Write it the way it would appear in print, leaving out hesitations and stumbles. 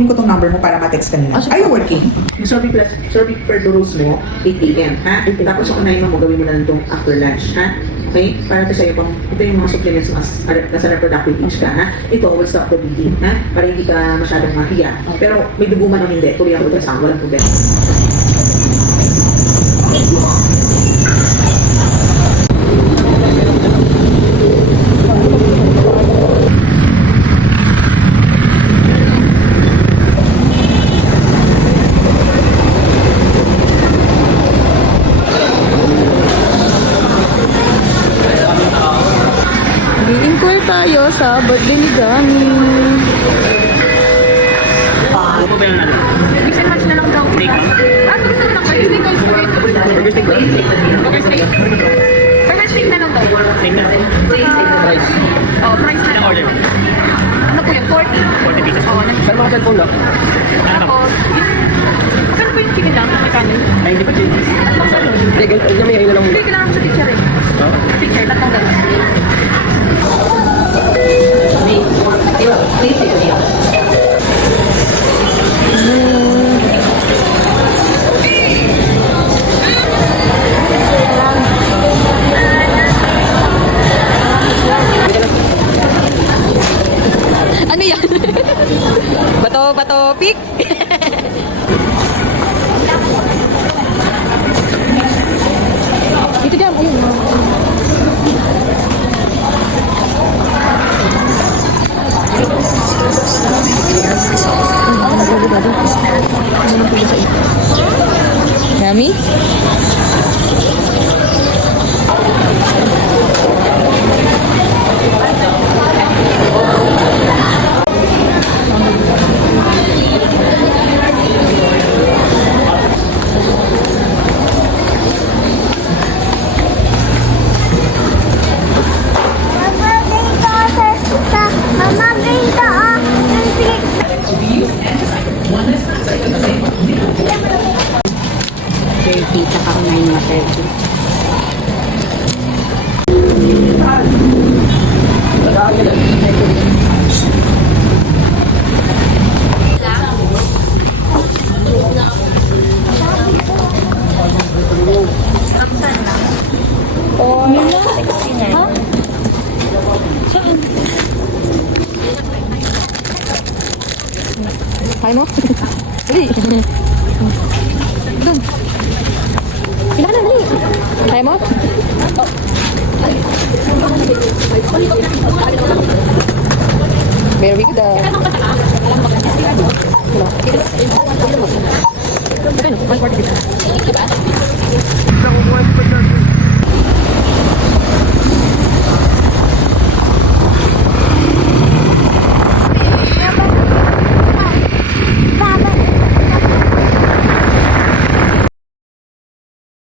kukunin ko tong number mo para ma-text ka nila. Are you working? Yung serving per rules mo, 8 a.m. ha? Tapos yung kunahin mo, gawin mo na lang itong after lunch, ha? Okay? Para ito sa'yo, kung ito yung mga supplements mo nasa reproductive age ka, ha? Ito will stop the bleeding, ha? Para hindi ka masyadong mahiya. Pero may dugo man o hindi, tuloy ang ultrasound, walang problema. Inquire tayo sa birthday ni Gami. Ano po ba yung ano? Mix and match na lang daw. Steak ba? Gusto mo lang kayo. Hindi ko Burger steak ba? Burger steak. Burger steak na lang daw. Steak na. Price. Oh, price na Ilang lang. order mo? Ano po yun? 40. 40 pieces. Oo, Saan mga cellphone na? tapos, magkano po yung chicken lang? Magkano? 90 pa chicken. Hindi, may na lang Hindi, kailangan ko sa picture eh. Picture, tatlong dalawa. Ano yan? Bato, pick? Dito dyan, ayun. Yummy? Kita ka ko na yung mga Kaya mo? Dali. Doon. Pinaka na, dali. Kaya mo? Very good. Ito, 140.